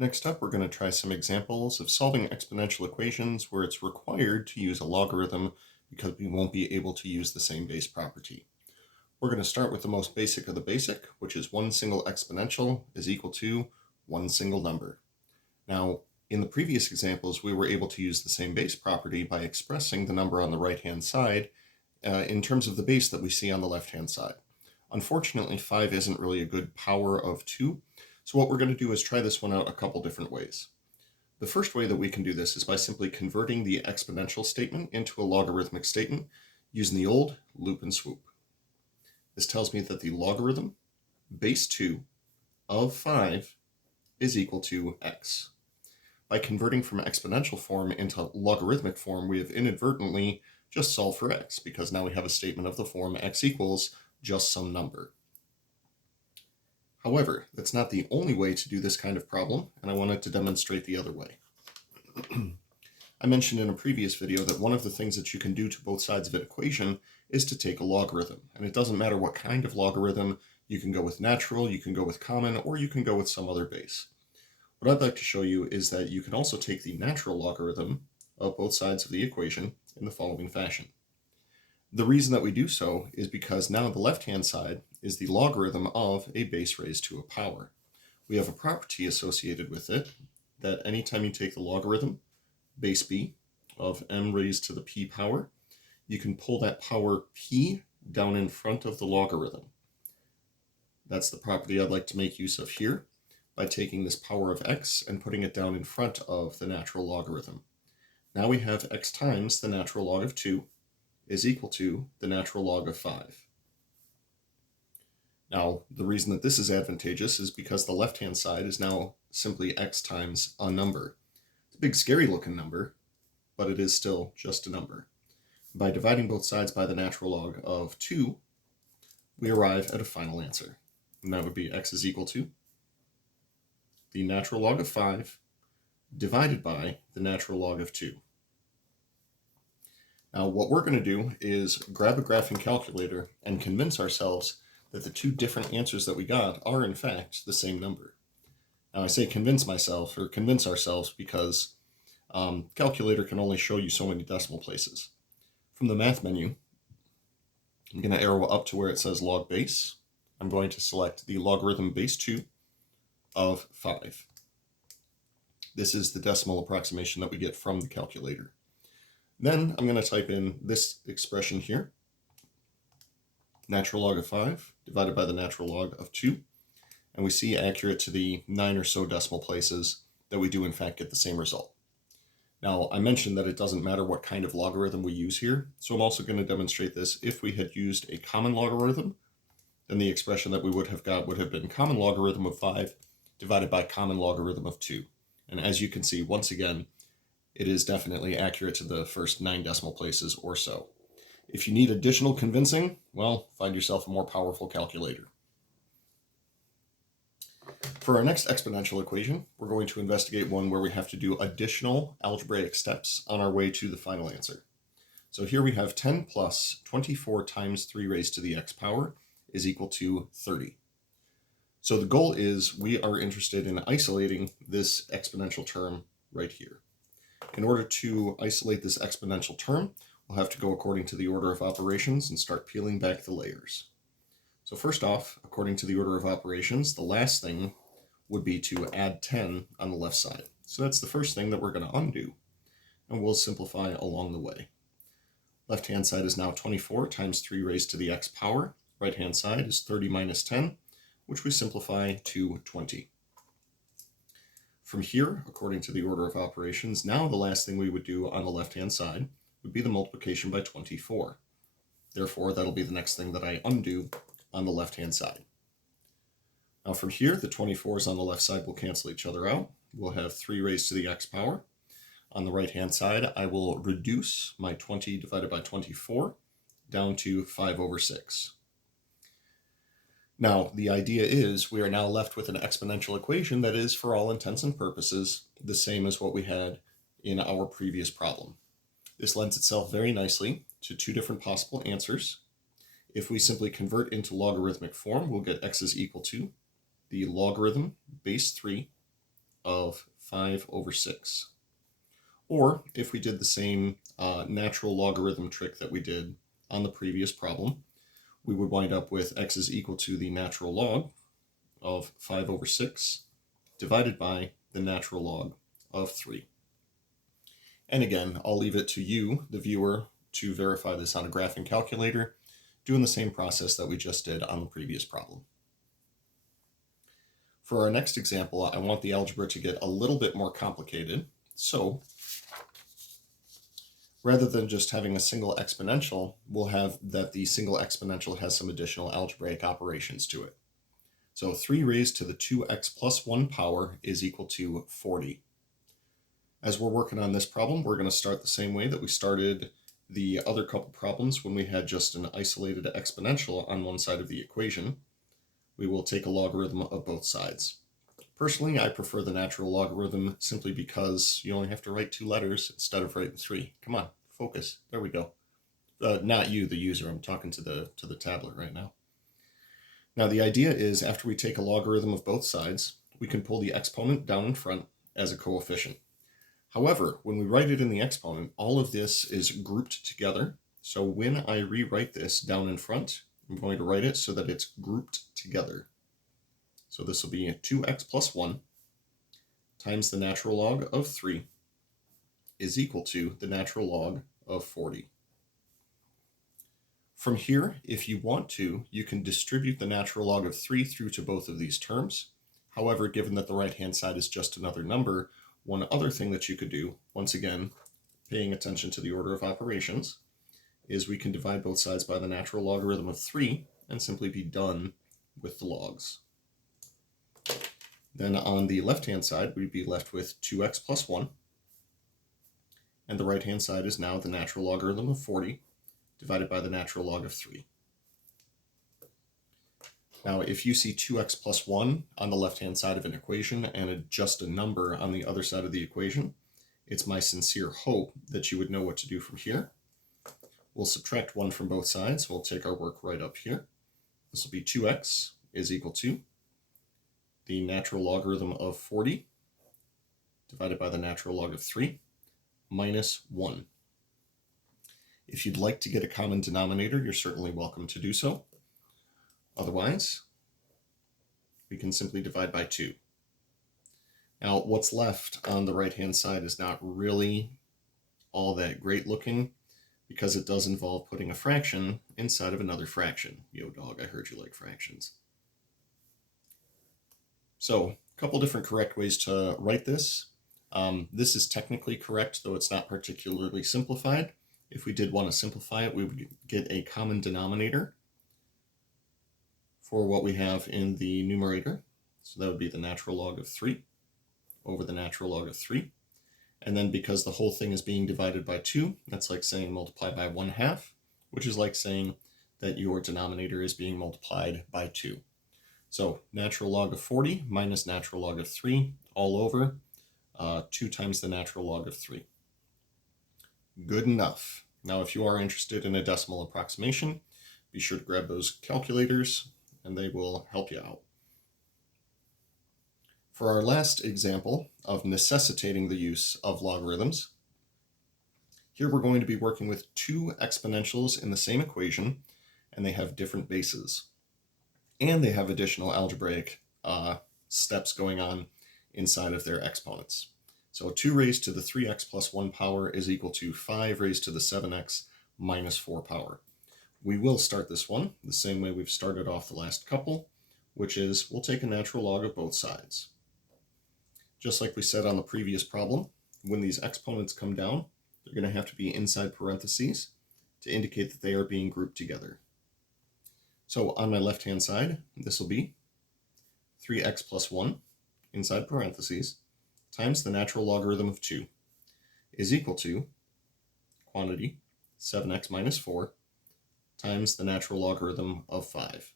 Next up, we're going to try some examples of solving exponential equations where it's required to use a logarithm because we won't be able to use the same base property. We're going to start with the most basic of the basic, which is one single exponential is equal to one single number. Now, in the previous examples, we were able to use the same base property by expressing the number on the right-hand side in terms of the base that we see on the left-hand side. Unfortunately, 5 isn't really a good power of 2, so what we're going to do is try this one out a couple different ways. The first way that we can do this is by simply converting the exponential statement into a logarithmic statement using the old loop and swoop. This tells me that the logarithm base 2 of 5 is equal to x. By converting from exponential form into logarithmic form, we have inadvertently just solved for x, because now we have a statement of the form x equals just some number. However, that's not the only way to do this kind of problem, and I wanted to demonstrate the other way. I mentioned in a previous video that one of the things that you can do to both sides of an equation is to take a logarithm, and it doesn't matter what kind of logarithm. You can go with natural, you can go with common, or you can go with some other base. What I'd like to show you is that you can also take the natural logarithm of both sides of the equation in the following fashion. The reason that we do so is because now the left-hand side is the logarithm of a base raised to a power. We have a property associated with it that anytime you take the logarithm, base b, of m raised to the p power, you can pull that power p down in front of the logarithm. That's the property I'd like to make use of here by taking this power of x and putting it down in front of the natural logarithm. Now we have x times the natural log of 2 is equal to the natural log of 5. Now, the reason that this is advantageous is because the left-hand side is now simply x times a number. It's a big, scary-looking number, but it is still just a number. By dividing both sides by the natural log of 2, we arrive at a final answer, and that would be x is equal to the natural log of 5 divided by the natural log of 2. Now, what we're going to do is grab a graphing calculator and convince ourselves that the two different answers that we got are, in fact, the same number. Now, I say convince myself or convince ourselves because calculator can only show you so many decimal places. From the math menu, I'm going to arrow up to where it says log base. I'm going to select the logarithm base 2 of 5. This is the decimal approximation that we get from the calculator. Then I'm going to type in this expression here, natural log of 5 divided by the natural log of 2, and we see accurate to the 9 or so decimal places that we do in fact get the same result. Now, I mentioned that it doesn't matter what kind of logarithm we use here, so I'm also going to demonstrate this. If we had used a common logarithm, then the expression that we would have got would have been common logarithm of 5 divided by common logarithm of 2. And as you can see, once again, it is definitely accurate to the first 9 decimal places or so. If you need additional convincing, well, find yourself a more powerful calculator. For our next exponential equation, we're going to investigate one where we have to do additional algebraic steps on our way to the final answer. So here we have 10 plus 24 times 3 raised to the x power is equal to 30. So the goal is we are interested in isolating this exponential term right here. In order to isolate this exponential term, we'll have to go according to the order of operations and start peeling back the layers. So first off, according to the order of operations, the last thing would be to add 10 on the left side. So that's the first thing that we're going to undo, and we'll simplify along the way. Left-hand side is now 24 times 3 raised to the x power. Right-hand side is 30 minus 10, which we simplify to 20. From here, according to the order of operations, now the last thing we would do on the left-hand side would be the multiplication by 24. Therefore, that'll be the next thing that I undo on the left-hand side. Now from here, the 24s on the left side will cancel each other out. We'll have 3 raised to the x power. On the right-hand side, I will reduce my 20 divided by 24 down to 5 over 6. Now, the idea is we are now left with an exponential equation that is, for all intents and purposes, the same as what we had in our previous problem. This lends itself very nicely to two different possible answers. If we simply convert into logarithmic form, we'll get x is equal to the logarithm base 3 of 5 over 6. Or if we did the same natural logarithm trick that we did on the previous problem, we would wind up with x is equal to the natural log of 5 over 6 divided by the natural log of 3. And again, I'll leave it to you, the viewer, to verify this on a graphing calculator, doing the same process that we just did on the previous problem. For our next example, I want the algebra to get a little bit more complicated. So rather than just having a single exponential, we'll have that the single exponential has some additional algebraic operations to it. So 3 raised to the 2x plus 1 power is equal to 40. As we're working on this problem, we're going to start the same way that we started the other couple problems when we had just an isolated exponential on one side of the equation. We will take a logarithm of both sides. Personally, I prefer the natural logarithm simply because you only have to write 2 letters instead of writing 3. Come on, focus. There we go. Not you, the user. I'm talking to the tablet right now. Now the idea is after we take a logarithm of both sides, we can pull the exponent down in front as a coefficient. However, when we write it in the exponent, all of this is grouped together. So when I rewrite this down in front, I'm going to write it so that it's grouped together. So this will be 2x plus 1 times the natural log of 3 is equal to the natural log of 40. From here, if you want to, you can distribute the natural log of 3 through to both of these terms. However, given that the right-hand side is just another number, one other thing that you could do, once again, paying attention to the order of operations, is we can divide both sides by the natural logarithm of 3 and simply be done with the logs. Then on the left-hand side, we'd be left with 2x plus 1, and the right-hand side is now the natural logarithm of 40 divided by the natural log of 3. Now, if you see 2x plus 1 on the left-hand side of an equation and just a number on the other side of the equation, it's my sincere hope that you would know what to do from here. We'll subtract 1 from both sides. We'll take our work right up here. This will be 2x is equal to the natural logarithm of 40 divided by the natural log of 3 minus 1. If you'd like to get a common denominator, you're certainly welcome to do so. Otherwise, we can simply divide by 2. Now, what's left on the right-hand side is not really all that great looking because it does involve putting a fraction inside of another fraction. Yo, dog, I heard you like fractions. So, a couple different correct ways to write this. This is technically correct, though it's not particularly simplified. If we did want to simplify it, we would get a common denominator for what we have in the numerator. So that would be the natural log of 3 over the natural log of 3. And then because the whole thing is being divided by 2, that's like saying multiply by 1/2, which is like saying that your denominator is being multiplied by 2. So natural log of 40 minus natural log of 3 all over 2 times the natural log of 3. Good enough. Now, if you are interested in a decimal approximation, be sure to grab those calculators and they will help you out. For our last example of necessitating the use of logarithms, here we're going to be working with 2 exponentials in the same equation, and they have different bases. And they have additional algebraic steps going on inside of their exponents. So 2 raised to the 3x plus 1 power is equal to 5 raised to the 7x minus 4 power. We will start this one the same way we've started off the last couple, which is we'll take a natural log of both sides. Just like we said on the previous problem, when these exponents come down, they're going to have to be inside parentheses to indicate that they are being grouped together. So on my left-hand side, this will be 3x plus 1 inside parentheses times the natural logarithm of 2 is equal to quantity 7x minus 4 times the natural logarithm of 5.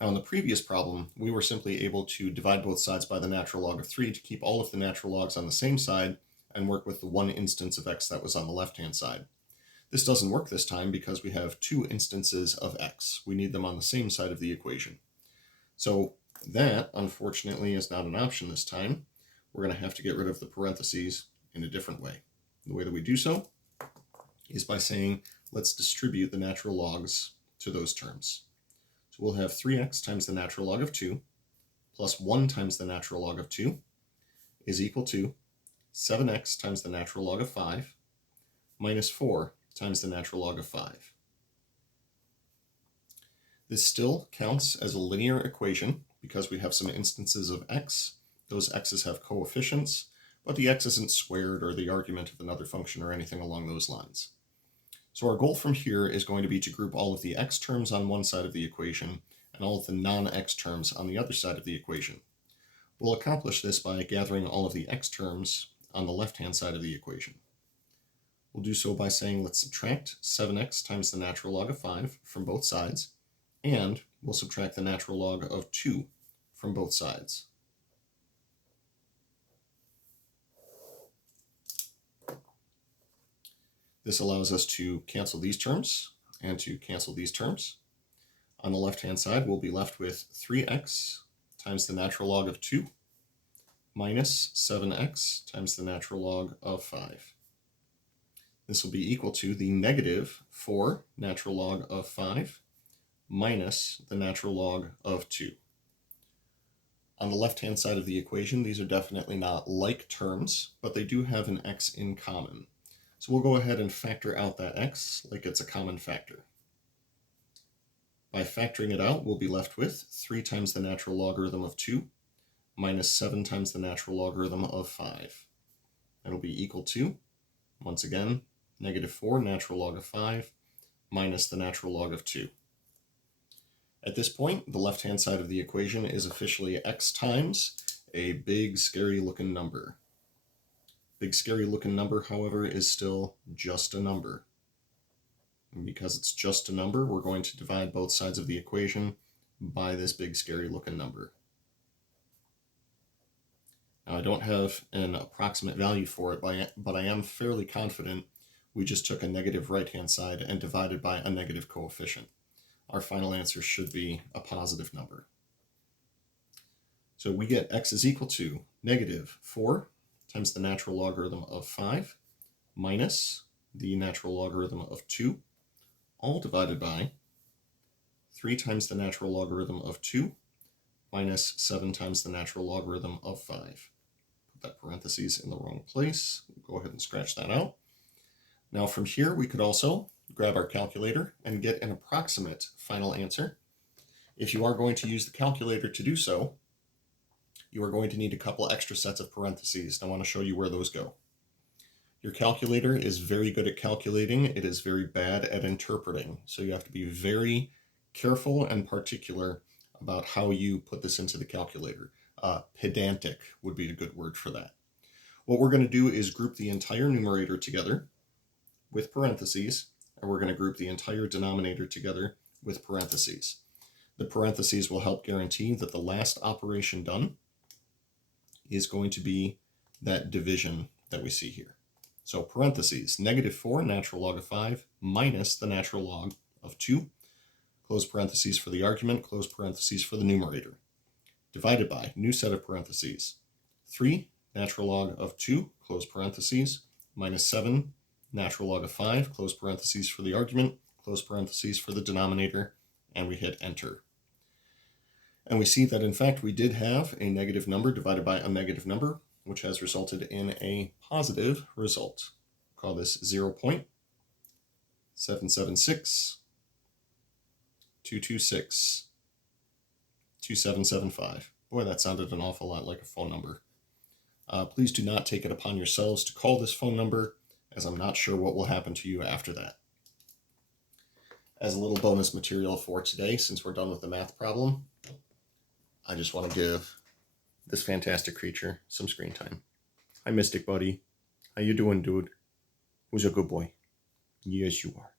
Now in the previous problem, we were simply able to divide both sides by the natural log of 3 to keep all of the natural logs on the same side and work with the one instance of x that was on the left-hand side. This doesn't work this time because we have 2 instances of x. We need them on the same side of the equation. So that, unfortunately, is not an option this time. We're going to have to get rid of the parentheses in a different way. The way that we do so is by saying, let's distribute the natural logs to those terms. So we'll have 3x times the natural log of 2 plus 1 times the natural log of 2 is equal to 7x times the natural log of 5 minus 4 times the natural log of 5. This still counts as a linear equation because we have some instances of x. Those x's have coefficients, but the x isn't squared or the argument of another function or anything along those lines. So our goal from here is going to be to group all of the x terms on one side of the equation and all of the non-x terms on the other side of the equation. We'll accomplish this by gathering all of the x terms on the left-hand side of the equation. We'll do so by saying let's subtract 7x times the natural log of 5 from both sides, and we'll subtract the natural log of 2 from both sides. This allows us to cancel these terms and to cancel these terms. On the left-hand side, we'll be left with 3x times the natural log of 2 minus 7x times the natural log of 5. This will be equal to the negative 4 natural log of 5 minus the natural log of 2. On the left-hand side of the equation, these are definitely not like terms, but they do have an x in common. So we'll go ahead and factor out that x like it's a common factor. By factoring it out, we'll be left with 3 times the natural logarithm of 2 minus 7 times the natural logarithm of 5. That'll be equal to, once again, negative 4 natural log of 5 minus the natural log of 2. At this point, the left-hand side of the equation is officially x times a big, scary-looking number. Big, scary-looking number, however, is still just a number. And because it's just a number, we're going to divide both sides of the equation by this big, scary-looking number. Now, I don't have an approximate value for it, but I am fairly confident we just took a negative right-hand side and divided by a negative coefficient. Our final answer should be a positive number. So we get x is equal to negative 4 times the natural logarithm of 5 minus the natural logarithm of 2, all divided by 3 times the natural logarithm of 2 minus 7 times the natural logarithm of 5. Put that parentheses in the wrong place. Go ahead and scratch that out. Now from here, we could also grab our calculator and get an approximate final answer. If you are going to use the calculator to do so, you are going to need a couple extra sets of parentheses. I want to show you where those go. Your calculator is very good at calculating. It is very bad at interpreting. So you have to be very careful and particular about how you put this into the calculator. Pedantic would be a good word for that. What we're going to do is group the entire numerator together with parentheses, and we're going to group the entire denominator together with parentheses. The parentheses will help guarantee that the last operation done is going to be that division that we see here. So parentheses, negative 4 natural log of 5 minus the natural log of 2, close parentheses for the argument, close parentheses for the numerator, divided by, new set of parentheses, 3 natural log of 2, close parentheses, minus 7 natural log of 5, close parentheses for the argument, close parentheses for the denominator, and we hit enter. And we see that in fact we did have a negative number divided by a negative number, which has resulted in a positive result. We'll call this 0.7762262775. Boy, that sounded an awful lot like a phone number. Please do not take it upon yourselves to call this phone number, as I'm not sure what will happen to you after that. As a little bonus material for today, since we're done with the math problem, I just want to give this fantastic creature some screen time. Hi, Mystic Buddy. How you doing, dude? Who's a good boy? Yes, you are.